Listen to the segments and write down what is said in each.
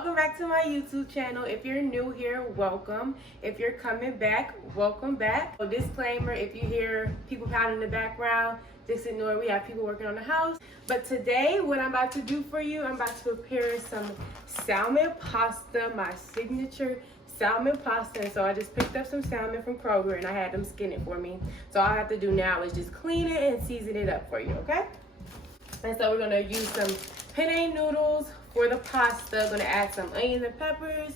Welcome back to my YouTube channel. If you're new here, welcome. If you're coming back, welcome back. So disclaimer, if you hear people pounding in the background, just ignore, we have people working on the house. But today, what I'm about to do for you, I'm about to prepare some salmon pasta, my signature salmon pasta. And so I just picked up some salmon from Kroger and I had them skin it for me. So all I have to do now is just clean it and season it up for you, okay? And so we're gonna use some penne noodles for the pasta. Gonna add some onions and peppers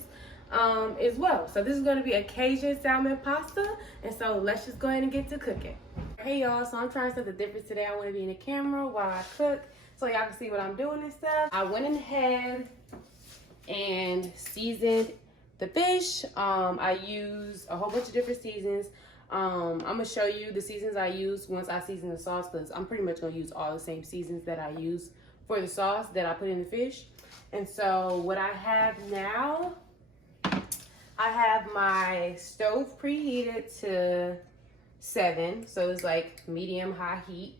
as well. So this is gonna be a Cajun salmon pasta. And so let's just go ahead and get to cooking. Hey y'all, so I'm trying something different today. I wanna be in the camera while I cook so y'all can see what I'm doing and stuff. I went ahead and seasoned the fish. I used a whole bunch of different seasons. I'm gonna show you the seasons I use once I season the sauce, because I'm pretty much gonna use all the same seasons that I use for the sauce that I put in the fish. And so what I have now, I have my stove preheated to 7, so it's like medium high heat.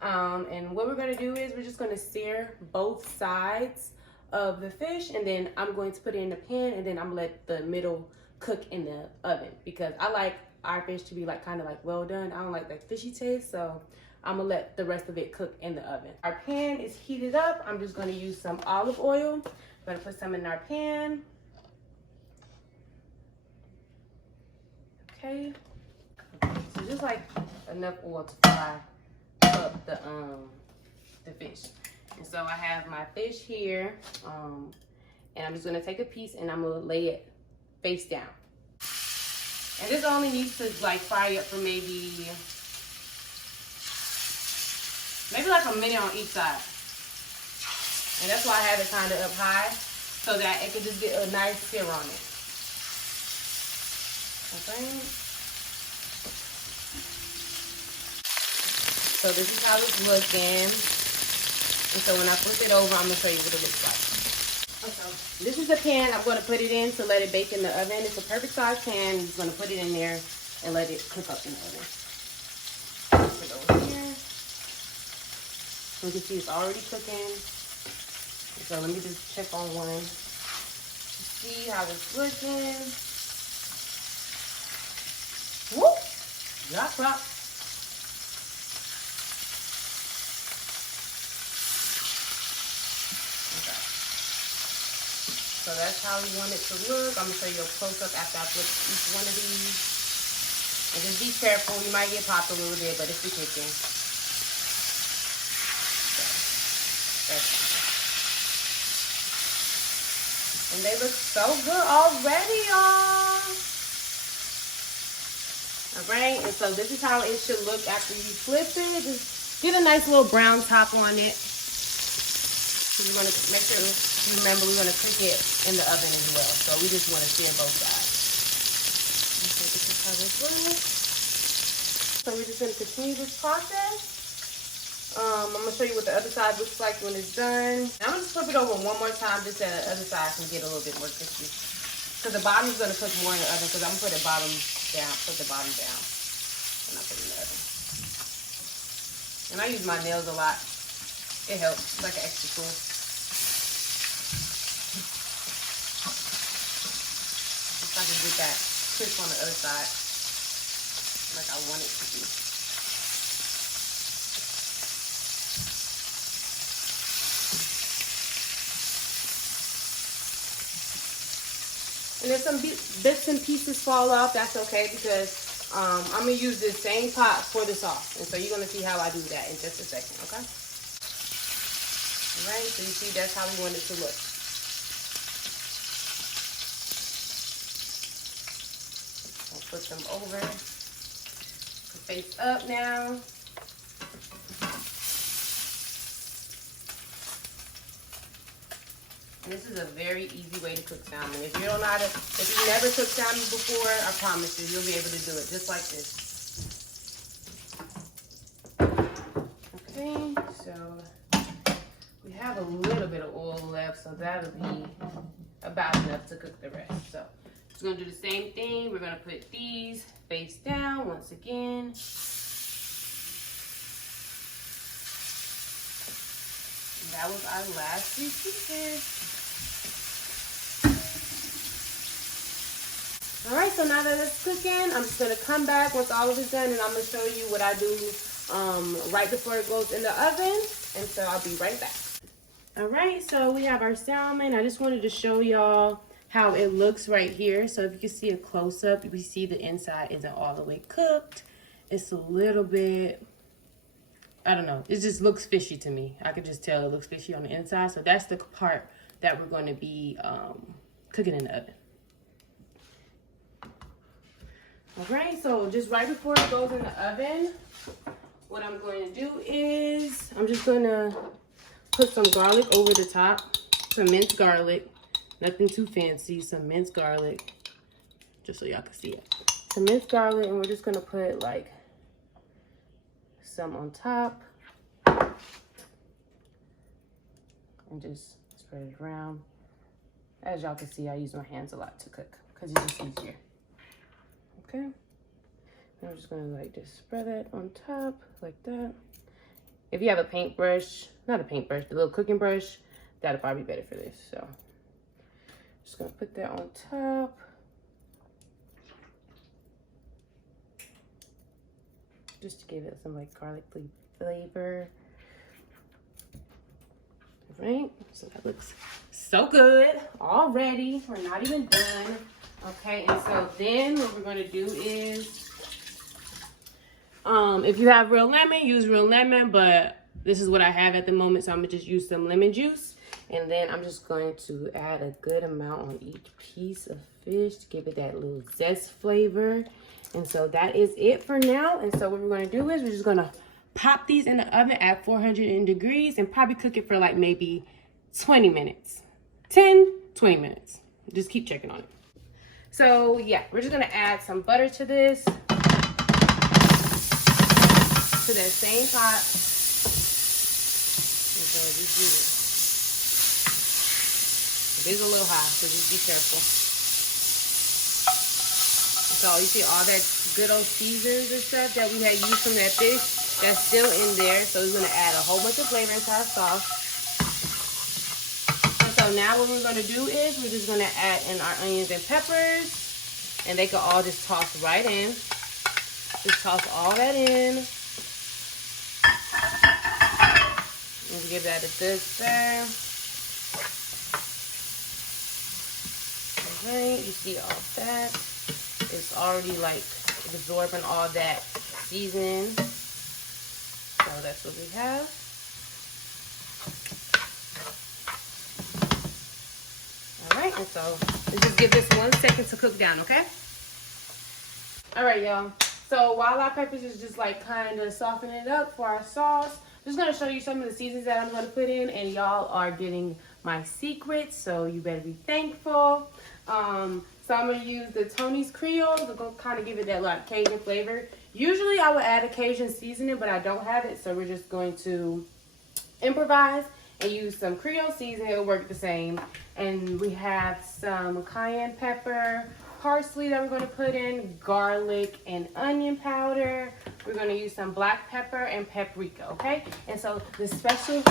And what we're gonna do is we're just gonna sear both sides of the fish, and then I'm going to put it in the pan, and then I'm gonna let the middle cook in the oven, because I like our fish to be like kind of like well done. I don't like that fishy taste, so I'm gonna let the rest of it cook in the oven. Our pan is heated up. I'm just gonna use some olive oil. I'm gonna put some in our pan. Okay. So just like enough oil to fry up the fish. And so I have my fish here, and I'm just gonna take a piece and I'm gonna lay it face down. And this only needs to like fry up for maybe like a minute on each side. And that's why I have it kind of up high, so that it can just get a nice sear on it. Okay. So this is how it's looking. And so when I flip it over, I'm gonna show you what it looks like. Okay. This is the pan I'm gonna put it in to let it bake in the oven. It's a perfect size pan. I'm just gonna put it in there and let it cook up in the oven. Put it over here. You can see it's already cooking. So let me just check on one. See how it's looking. Whoop! Drop, drop. Okay. So that's how we want it to look. I'm gonna show you a close-up after I flip each one of these. And just be careful. You might get popped a little bit, but it's the chicken. And they look so good already, y'all. All right, and so this is how it should look after you flip it. Just get a nice little brown top on it. So you're gonna make sure you remember we're gonna cook it in the oven as well. So we just wanna sear both sides. Okay, this is how this looks. So we're just gonna continue this process. I'm gonna show you what the other side looks like when it's done. And I'm gonna just flip it over one more time just so the other side can get a little bit more crispy. Because the bottom is gonna cook more in the oven, because I'm gonna put the bottom down, and I put it in the oven. And I use my nails a lot. It helps. It's like an extra tool. Just so I can get that crisp on the other side, like I want it to be. And if some bits and pieces fall off, that's okay, because I'm gonna use this same pot for the sauce. And so you're gonna see how I do that in just a second, okay? All right, so you see that's how we want it to look. I'll put them over, face up now. And this is a very easy way to cook salmon. If you don't know how to, if you've never cooked salmon before, I promise you, you'll be able to do it just like this. Okay, so we have a little bit of oil left, so that'll be about enough to cook the rest. So just gonna do the same thing. We're gonna put these face down once again. And that was our last 3 pieces. so now that it's cooking, I'm just gonna come back once all of it's done, and I'm gonna show you what I do right before it goes in the oven. And so I'll be right back. All right, so we have our salmon. I just wanted to show y'all how it looks right here. So if you can see a close-up, we see the inside isn't all the way cooked. It's a little bit, I don't know, it just looks fishy to me. I could just tell it looks fishy on the inside. So that's the part that we're going to be cooking in the oven. All right, so just right before it goes in the oven, what I'm going to do is I'm just going to put some garlic over the top, some minced garlic, nothing too fancy, some minced garlic, just so y'all can see it. Some minced garlic, and we're just going to put like some on top and just spread it around. As y'all can see, I use my hands a lot to cook because it's just easier. Okay, and I'm just gonna like just spread it on top like that. If you have a paintbrush, not a paintbrush, the little cooking brush, that'll probably be better for this. So just gonna put that on top. Just to give it some like garlic flavor. All right, so that looks so good already. We're not even done. Okay, and so then what we're gonna do is, if you have real lemon, use real lemon, but this is what I have at the moment, so I'm gonna just use some lemon juice. And then I'm just going to add a good amount on each piece of fish to give it that little zest flavor. And so that is it for now. And so what we're gonna do is we're just gonna pop these in the oven at 400 degrees and probably cook it for like maybe 20 minutes. 10, 20 minutes. Just keep checking on it. So yeah, we're just gonna add some butter to this, to that same pot. It is a little high, so just be careful. So you see all that good old seasons and stuff that we had used from that fish, that's still in there. So we're gonna add a whole bunch of flavor into our sauce. And so now what we're gonna do is we're just gonna add in our onions and peppers, and they can all just toss right in. Just toss all that in. And give that a good stir. Alright, you see all that. It's already like absorbing all that seasoning. So that's what we have. Alright, and so let's just give this 1 second to cook down, okay? Alright, y'all. So while our peppers is just like kind of softening it up for our sauce, I'm just going to show you some of the seasons that I'm going to put in, and y'all are getting my secrets, so you better be thankful. So I'm going to use the Tony's Creole to go kind of give it that like Cajun flavor. Usually I would add a Cajun seasoning, but I don't have it, so we're just going to improvise and use some Creole seasoning. It'll work the same. And we have some cayenne pepper, parsley that we're going to put in, garlic and onion powder. We're going to use some black pepper and paprika, okay? And so the special,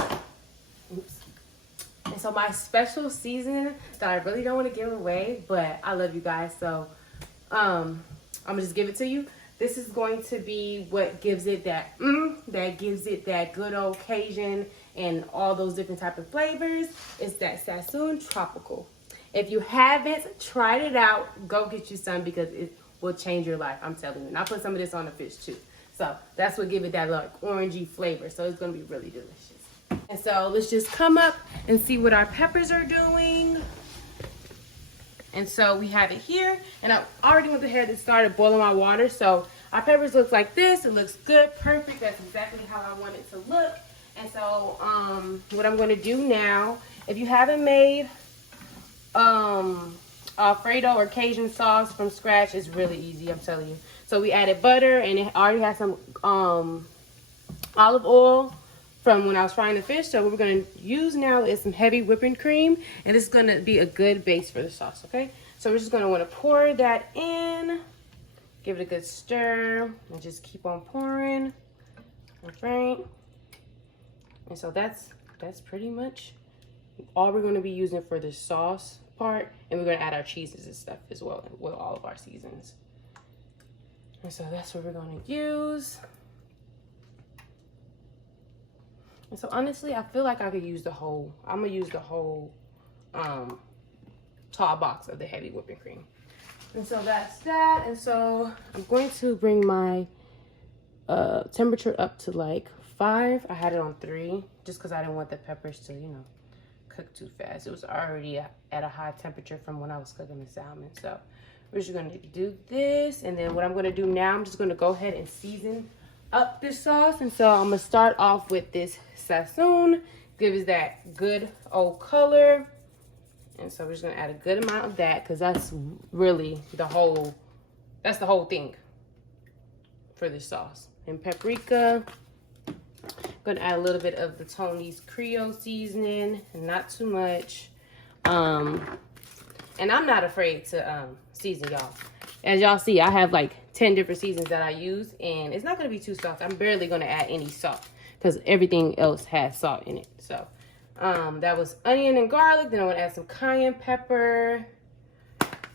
and so my special seasoning that I really don't want to give away, but I love you guys, so I'm gonna just give it to you. This is going to be what gives it that that gives it that good old Cajun and all those different type of flavors. It's that Sassoon Tropical. If you haven't tried it out, go get you some because it will change your life. I'm telling you. And I put some of this on the fish too. So that's what give it that like orangey flavor. So it's gonna be really delicious. And so let's just come up and see what our peppers are doing. And so we have it here, and I already went ahead and started boiling my water. So our peppers look like this. It looks good, perfect. That's exactly how I want it to look. And so what I'm gonna do now, if you haven't made Alfredo or Cajun sauce from scratch, it's really easy, I'm telling you. So we added butter, and it already has some olive oil from when I was frying the fish. So what we're going to use now is some heavy whipping cream, and this is going to be a good base for the sauce, okay? So we're just going to want to pour that in, give it a good stir, and just keep on pouring, all right? And so that's pretty much all we're going to be using for the sauce part, and we're going to add our cheeses and stuff as well with all of our seasons. And so that's what we're going to use. And so honestly, I feel like I could use the whole, I'm going to use the whole tall box of the heavy whipping cream. And so that's that. And so I'm going to bring my temperature up to like 5. I had it on 3 just because I didn't want the peppers to, you know, cook too fast. It was already at a high temperature from when I was cooking the salmon. So we're just going to do this. And then what I'm going to do now, I'm just going to go ahead and season up this sauce. And so I'm going to start off with this sassoon. Give us that good old color. And so we're just going to add a good amount of that because that's really the whole thing for this sauce. And paprika. Going to add a little bit of the Tony's Creole seasoning, and not too much. And I'm not afraid to season, y'all. As y'all see, I have like 10 different seasons that I use, and it's not going to be too salty. I'm barely going to add any salt because everything else has salt in it. So that was onion and garlic. Then I'm going to add some cayenne pepper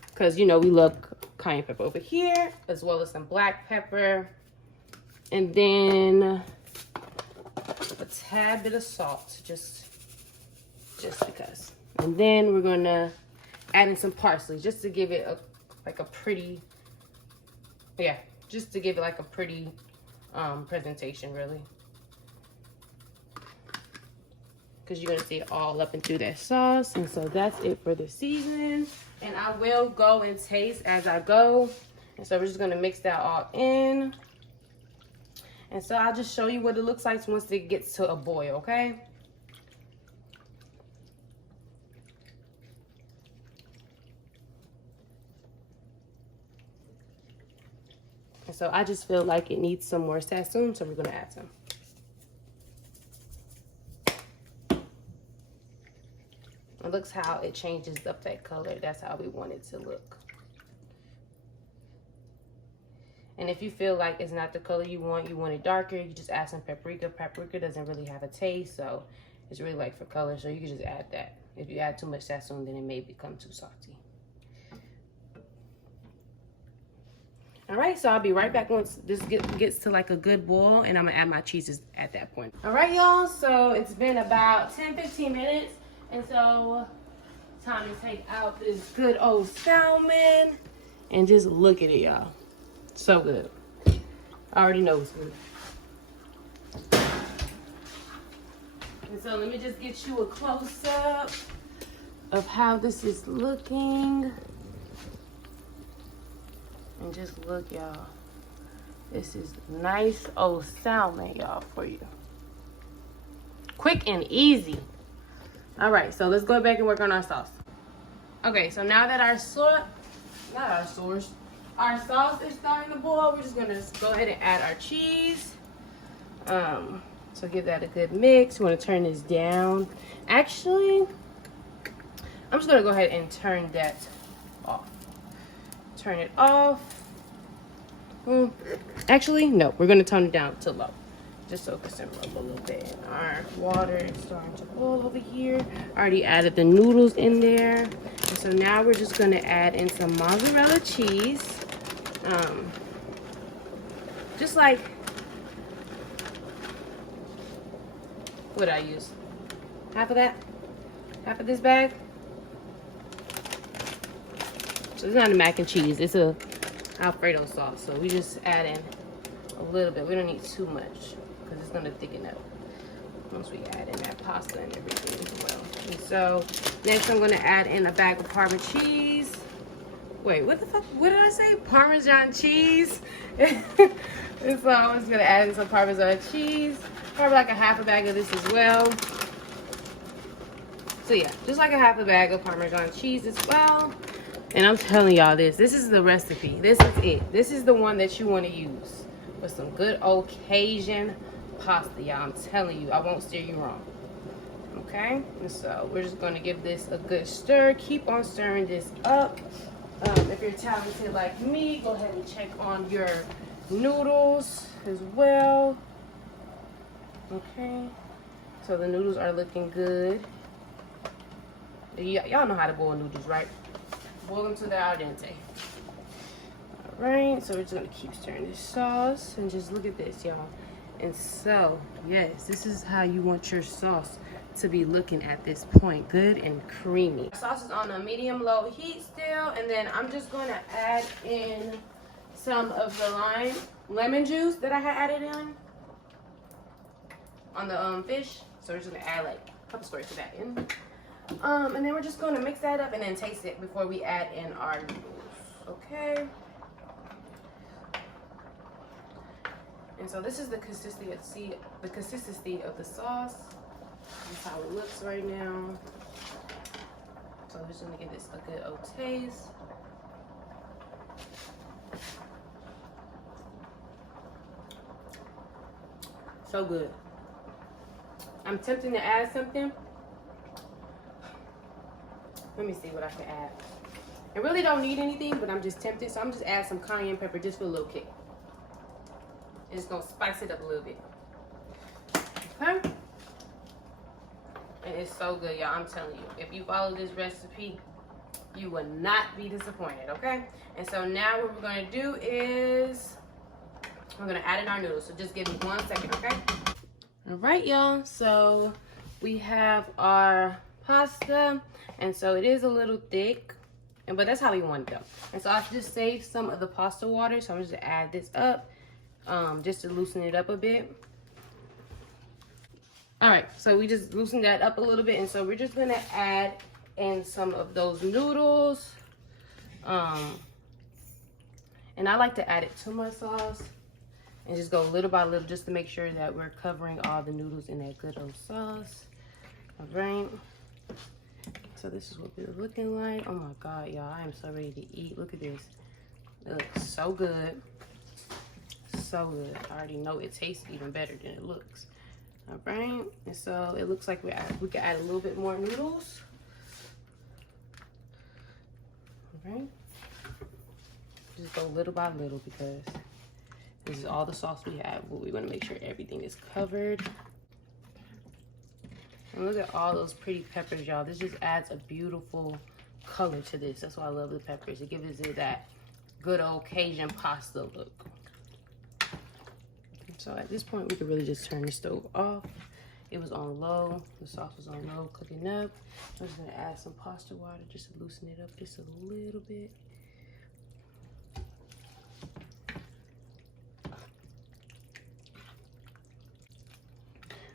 because, you know, we love cayenne pepper over here, as well as some black pepper. And then a tad bit of salt, just because. And then we're gonna add in some parsley just to give it a pretty presentation, really, because you're gonna see it all up and through that sauce. And so that's it for the seasoning, and I will go and taste as I go. And so we're just gonna mix that all in. And so I'll just show you what it looks like once it gets to a boil, okay? And so I just feel like it needs some more sassoon, so we're gonna add some. It looks how it changes up that color. That's how we want it to look. And if you feel like it's not the color you want it darker, you just add some paprika. Paprika doesn't really have a taste, so it's really like for color, so you can just add that. If you add too much sassoon, then it may become too salty. All right, so I'll be right back once this gets to like a good boil, and I'm gonna add my cheeses at that point. All right, y'all, so it's been about 10-15 minutes, and so time to take out this good old salmon, and just look at it, y'all. So good. I already know it's good. And so let me just get you a close-up of how this is looking. And just look, y'all. This is nice old salmon, y'all, for you. Quick and easy. All right, so let's go back and work on our sauce. Okay, so now that our sauce is starting to boil, we're just gonna go ahead and add our cheese. So give that a good mix. We wanna turn this down. Actually, I'm just gonna go ahead and turn that off. Turn it off. Actually, no, we're gonna tone it down to low, just so it can simmer up a little bit. Our water is starting to boil over here. I already added the noodles in there. And so now we're just gonna add in some mozzarella cheese. Just like, what I use? Half of that? Half of this bag? So it's not a mac and cheese, it's a Alfredo sauce. So we just add in a little bit. We don't need too much because it's gonna thicken up once we add in that pasta and everything as well. And so next I'm gonna add in a bag of Parmesan cheese. Wait, what the fuck? What did I say? Parmesan cheese. And so I'm just gonna add in some Parmesan cheese. Probably like a half a bag of this as well. So yeah, just like a half a bag of Parmesan cheese as well. And I'm telling y'all this is the recipe. This is it. This is the one that you want to use with some good old Cajun pasta, y'all. I'm telling you, I won't steer you wrong. Okay, and so we're just going to give this a good stir. Keep on stirring this up. If you're talented like me, go ahead and check on your noodles as well. Okay, so the noodles are looking good. Y'all know how to boil noodles, right? Boil them to the al dente. All right, so we're just gonna keep stirring this sauce and just look at this, y'all. And so, yes, this is how you want your sauce to be looking at this point. Good and creamy. Sauce is on a medium-low heat still, and then I'm just gonna add in some of the lemon juice that I had added in on the fish. So we're just gonna add like a couple squirts of that in. And then we're just gonna mix that up and then taste it before we add in our noodles, okay? And so this is the consistency of the sauce. This is how it looks right now. So I'm just gonna give this a good old taste. So good. I'm tempted to add something. Let me see what I can add. I really don't need anything, but I'm just tempted. So I'm just add some cayenne pepper just for a little kick. It's gonna spice it up a little bit. Okay? And it's so good, y'all. I'm telling you. If you follow this recipe, you will not be disappointed, okay? And so now what we're gonna do is we're gonna add in our noodles. So just give me 1 second, okay? All right, y'all. So we have our pasta, and so it is a little thick, but that's how we want it though. And so I've just saved some of the pasta water, so I'm just gonna add this up. Just to loosen it up a bit. All right, so we just loosened that up a little bit, and so we're just gonna add in some of those noodles. And I like to add it to my sauce and just go little by little just to make sure that we're covering all the noodles in that good old sauce. All right. So this is what we're looking like. Oh my God, y'all, I am so ready to eat. Look at this. It looks so good. So good. I already know it tastes even better than it looks. All right, and so it looks like we can add a little bit more noodles. All right, just go little by little because this is all the sauce we have, but we want to make sure everything is covered. And look at all those pretty peppers, y'all. This just adds a beautiful color to this. That's why I love the peppers. It gives it that good old Cajun pasta look. So at this point, we could really just turn the stove off. It was on low. The sauce was on low, cooking up. I'm just gonna add some pasta water just to loosen it up just a little bit.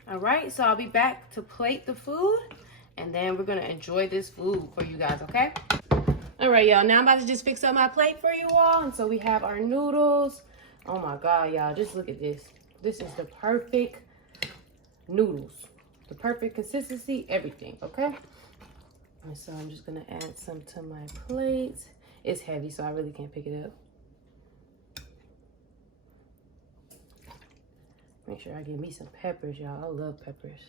All right, so I'll be back to plate the food, and then we're gonna enjoy this food for you guys, okay? All right, y'all, now I'm about to just fix up my plate for you all. And so we have our noodles. Oh my God, y'all, just look at this. This is the perfect noodles. The perfect consistency, everything, okay? And so I'm just gonna add some to my plate. It's heavy, so I really can't pick it up. Make sure I give me some peppers, y'all. I love peppers.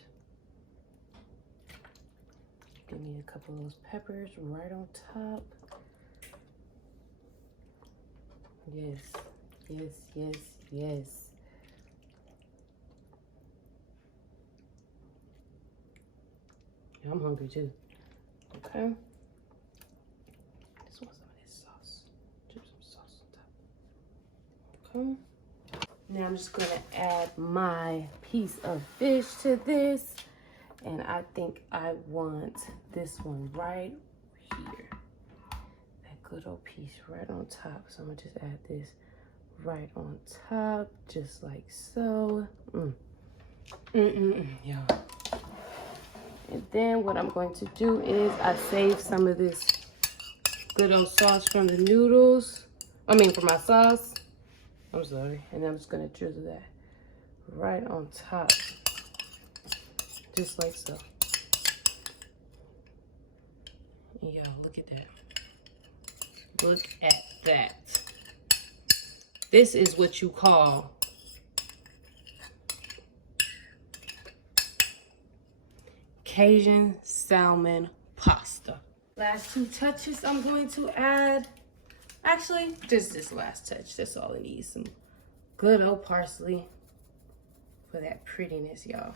Give me a couple of those peppers right on top. Yes, yes, yes, yes. I'm hungry too. Okay. Just want some of this sauce. Drip some sauce on top. Okay. Now I'm just gonna add my piece of fish to this. And I think I want this one right here. That good old piece right on top. So I'm gonna just add this right on top, just like so. Yeah. And then what I'm going to do is I save some of this good old sauce from the noodles. From my sauce. I'm sorry. And I'm just gonna drizzle that right on top. Just like so. Yo, look at that. Look at that. This is what you call Cajun Salmon Pasta. Last two touches I'm going to add. Actually, just this last touch. That's all it needs. Some good old parsley for that prettiness, y'all.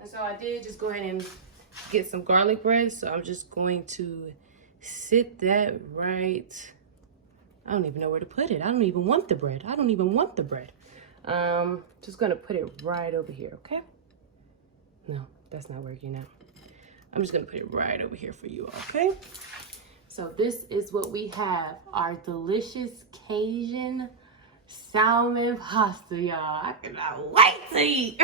And so I did just go ahead and get some garlic bread. So I'm just going to sit that right. I don't even know where to put it. I don't even want the bread. I don't even want the bread. Just gonna put it right over here, okay? No, that's not working out. I'm just gonna put it right over here for you all, okay? So this is what we have, our delicious Cajun salmon pasta, y'all. I cannot wait to eat.